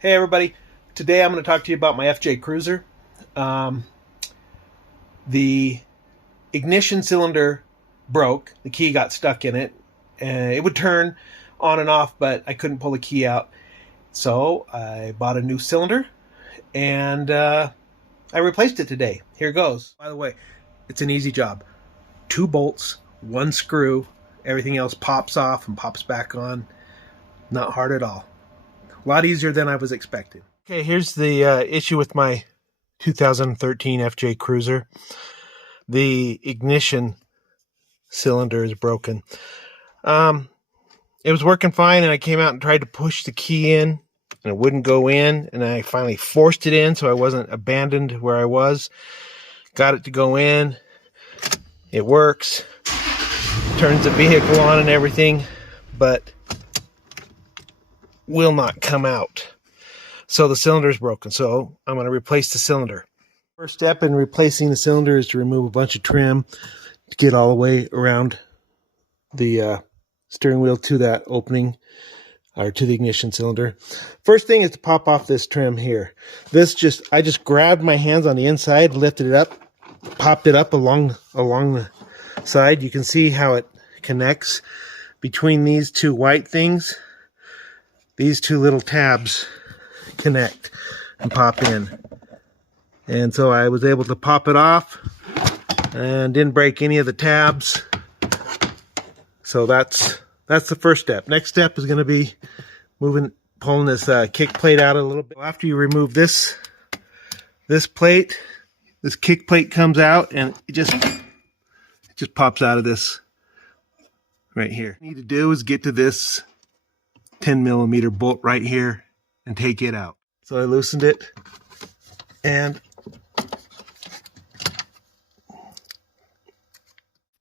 Hey everybody, today I'm going to talk to you about my FJCruiser. The ignition cylinder broke, the key got stuck in it. It would turn on and off, but I couldn't pull the key out. So I bought a new cylinder and I replaced it today. Here goes. By the way, it's an easy job. 2 bolts, 1 screw, everything else pops off and pops back on. Not hard at all. A lot easier than I was expecting. Okay, here's the issue with my 2013 FJCruiser. The ignition cylinder is broken. It was working fine, and I came out and tried to push the key in, and it wouldn't go in, and I finally forced it in so I wasn't abandoned where I was. Got it to go in. It works. Turns the vehicle on and everything, but will not come out. So the cylinder is broken, so I'm going to replace the cylinder. First step in replacing the cylinder is to remove a bunch of trim to get all the way around the steering wheel to that opening, or to the ignition cylinder. First thing is to pop off this trim here. I just grabbed my hands on the inside, lifted it up, popped it up along the side. You can see how it connects between these two white things. These two little tabs connect and pop in. And so I was able to pop it off and didn't break any of the tabs. So that's the first step. Next step is going to be pulling this kick plate out a little bit. After you remove this plate, this kick plate comes out and it just pops out of this right here. What you need to do is get to this 10mm bolt right here and take it out. So I loosened it, and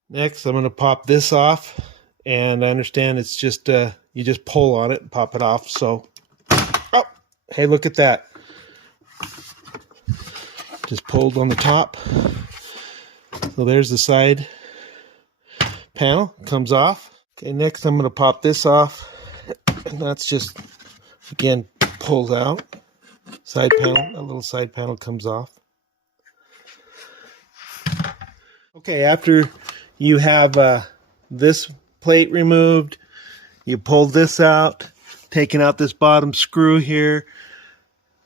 next I'm going to pop this off, and I understand it's just you just pull on it and pop it off. So, oh, hey, look at that. Just pulled on the top. So there's the side panel, comes off. Okay, next I'm going to pop this off. And that's just, again, pulls out. Side panel, a little side panel comes off. Okay, after you have this plate removed, you pull this out, taking out this bottom screw here,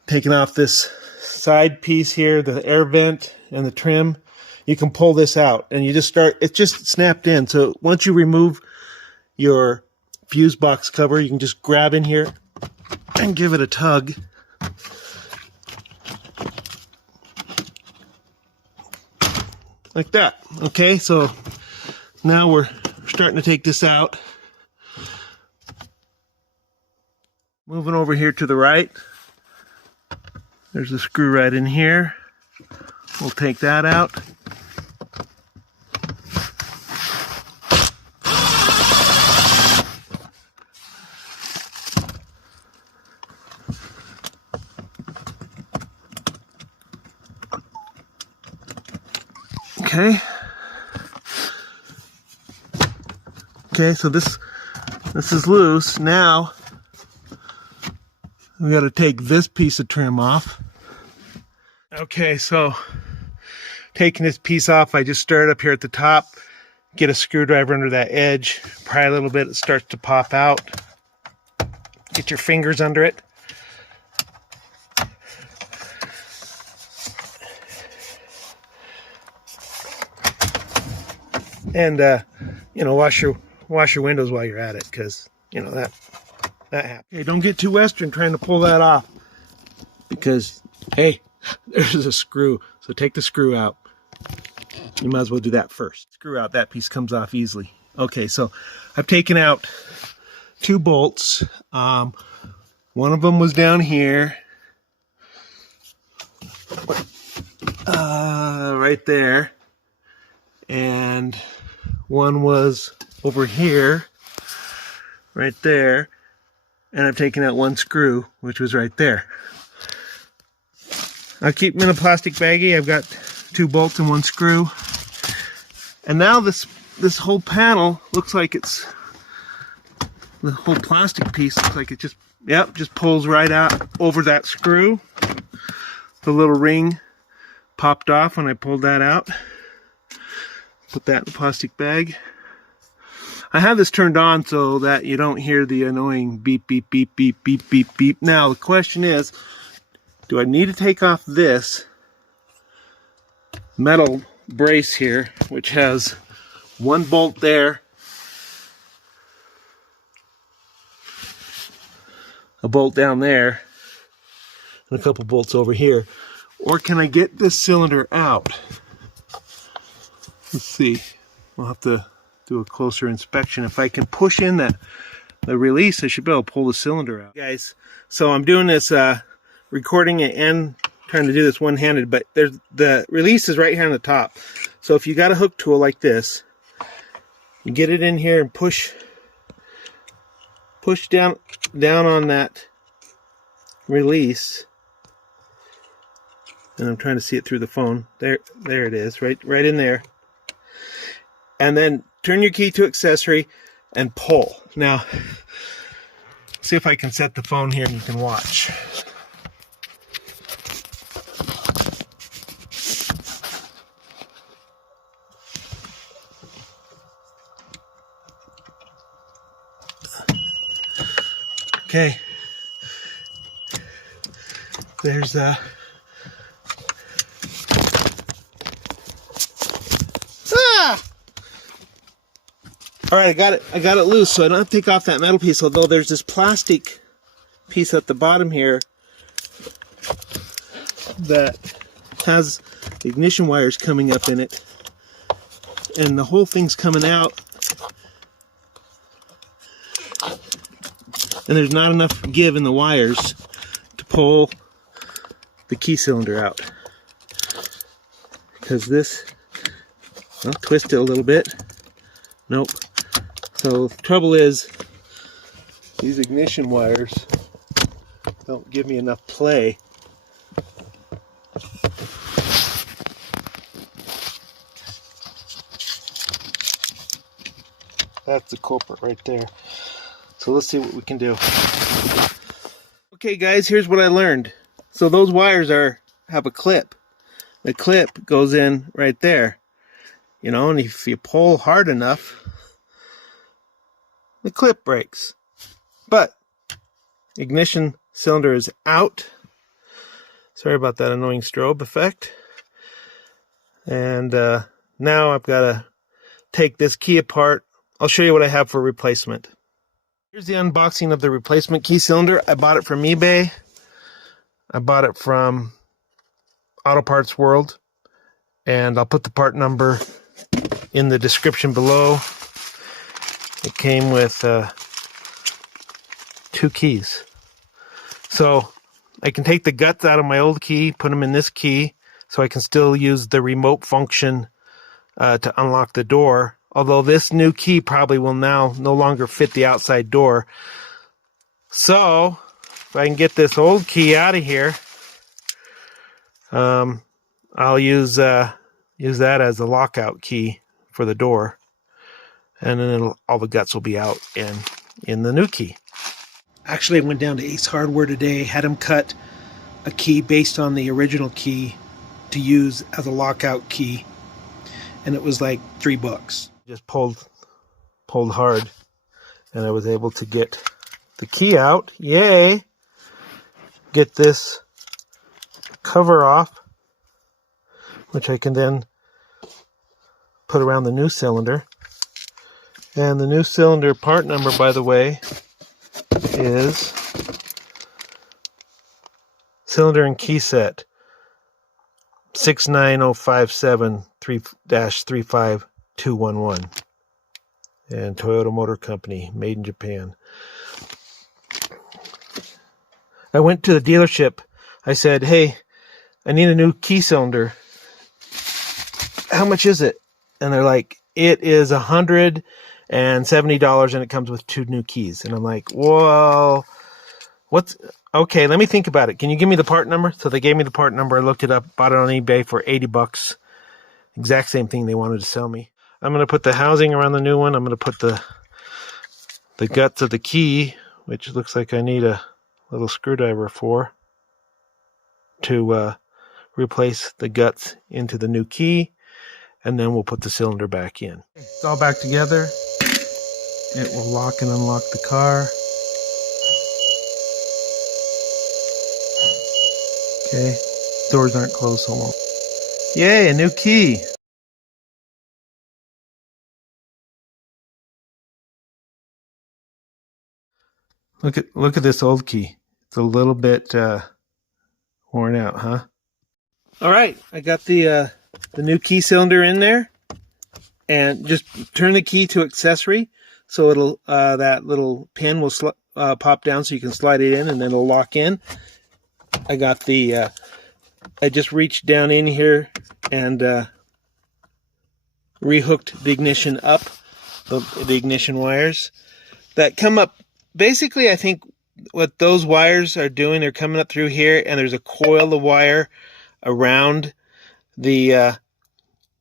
taking off this side piece here, the air vent and the trim. You can pull this out, and you just start, it's just snapped in. So once you remove your fuse box cover, you can just grab in here and give it a tug. Like that. Okay, so now we're starting to take this out. Moving over here to the right. There's a screw right in here. We'll take that out. Okay, so this is loose. Now we got to take this piece of trim off. Okay, so taking this piece off, I just start up here at the top, get a screwdriver under that edge, pry a little bit, it starts to pop out. Get your fingers under it. And you know, wash your windows while you're at it, because you know that happens. Okay, don't get too Western trying to pull that off, because hey, there's a screw. So take the screw out. You might as well do that first. Screw out, that piece comes off easily. Okay, so I've taken out 2 bolts. One of them was down here, right there, and one was over here, right there, and I've taken out 1 screw, which was right there. I'll keep them in a plastic baggie. I've got 2 bolts and 1 screw. And now this whole panel looks like it's, the whole plastic piece looks like it just Yep, just pulls right out over that screw. The little ring popped off when I pulled that out. Put that in a plastic bag. I have this turned on so that you don't hear the annoying beep, beep, beep, beep, beep, beep, beep. Now, the question is, do I need to take off this metal brace here, which has one bolt there, a bolt down there, and a couple bolts over here? Or can I get this cylinder out? Let's see. We'll have to do a closer inspection. If I can push in the release, I should be able to pull the cylinder out. Guys, so I'm doing this recording and trying to do this one-handed, but there's the release is right here on the top. So if you got a hook tool like this, you get it in here and push down on that release. And I'm trying to see it through the phone. There it is, right in there. And then turn your key to accessory and pull. Now, see if I can set the phone here and you can watch. Okay. There's all right, I got it loose, so I don't have to take off that metal piece, although there's this plastic piece at the bottom here that has the ignition wires coming up in it, and the whole thing's coming out, and there's not enough give in the wires to pull the key cylinder out, because this, well, twist it a little bit. Nope. So the trouble is, these ignition wires don't give me enough play. That's the culprit right there. So let's see what we can do. Okay guys, here's what I learned. So those wires have a clip. The clip goes in right there. You know, and if you pull hard enough, the clip breaks. But ignition cylinder is out. Sorry about that annoying strobe effect. And now I've got to take this key apart. I'll show you what I have for replacement. Here's the unboxing of the replacement key cylinder. I bought it from eBay. I bought it from Auto Parts World. And I'll put the part number in the description below. It came with 2 keys. So I can take the guts out of my old key, put them in this key, so I can still use the remote function to unlock the door. Although this new key probably will now no longer fit the outside door. So if I can get this old key out of here, I'll use that as a lockout key for the door. And then all the guts will be out in the new key. Actually, I went down to Ace Hardware today, had them cut a key based on the original key to use as a lockout key, and it was like $3. Just pulled hard, and I was able to get the key out. Yay! Get this cover off, which I can then put around the new cylinder. And the new cylinder part number, by the way, is cylinder and key set 69057-35211, and Toyota Motor Company, made in Japan. I went to the dealership. I said, hey, I need a new key cylinder. How much is it? And they're like, it is $170 and it comes with 2 new keys. And I'm like, well, okay, let me think about it. Can you give me the part number? So they gave me the part number. I looked it up, bought it on eBay for $80. Exact same thing they wanted to sell me. I'm going to put the housing around the new one. I'm going to put the guts of the key, which looks like I need a little screwdriver for to replace the guts into the new key, and then we'll put the cylinder back in. It's all back together. It will lock and unlock the car. Okay, doors aren't closed, so long. Yay, a new key. Look at this old key. It's a little bit worn out, huh? All right, I got the new key cylinder in there, and just turn the key to accessory, so it'll that little pin will pop down, so you can slide it in, and then it'll lock in. I got the I just reached down in here and rehooked the ignition up, the ignition wires that come up. Basically, I think what those wires are doing, they're coming up through here, and there's a coil of wire around the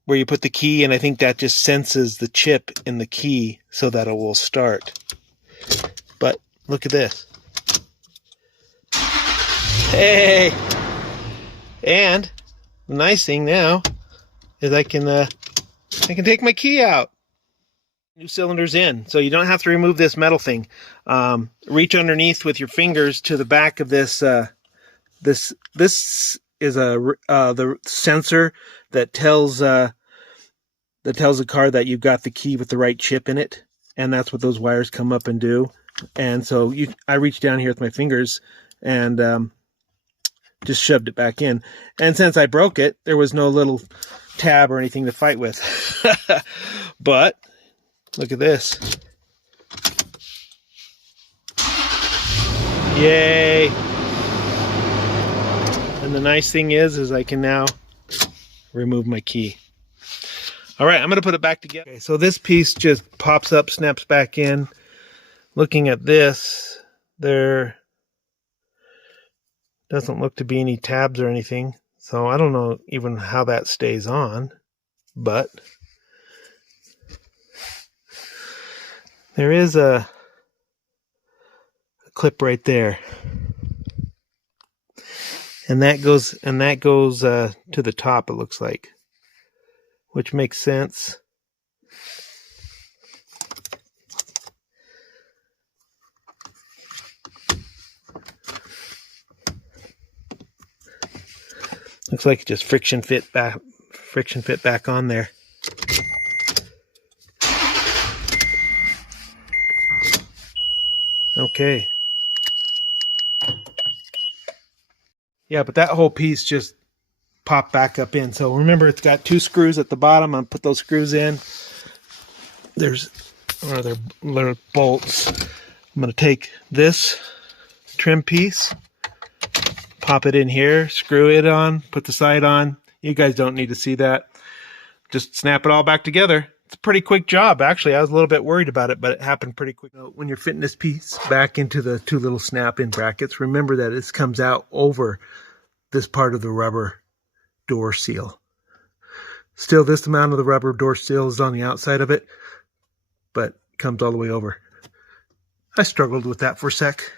where you put the key, and I think that just senses the chip in the key so that it will start. But look at this. Hey! And the nice thing now is I can take my key out. New cylinder's in, so you don't have to remove this metal thing. Reach underneath with your fingers to the back of this. This is the sensor that tells the car that you've got the key with the right chip in it, and that's what those wires come up and do. And so I reached down here with my fingers and just shoved it back in. And since I broke it, there was no little tab or anything to fight with. But look at this. Yay! And the nice thing is I can now remove my key. All right, I'm going to put it back together. Okay, so this piece just pops up, snaps back in. Looking at this, there doesn't look to be any tabs or anything. So I don't know even how that stays on, but there is a clip right there. And that goes to the top, it looks like, which makes sense. Looks like it just friction fit back on there. Okay. Yeah, but that whole piece just popped back up in. So remember, it's got two screws at the bottom. I'm gonna put those screws in. There's little bolts. I'm gonna take this trim piece, pop it in here, screw it on, put the side on. You guys don't need to see that. Just snap it all back together. It's a pretty quick job, actually. I was a little bit worried about it, but it happened pretty quick. When you're fitting this piece back into the two little snap-in brackets, remember that this comes out over this part of the rubber door seal. Still, this amount of the rubber door seal is on the outside of it, but comes all the way over. I struggled with that for a sec.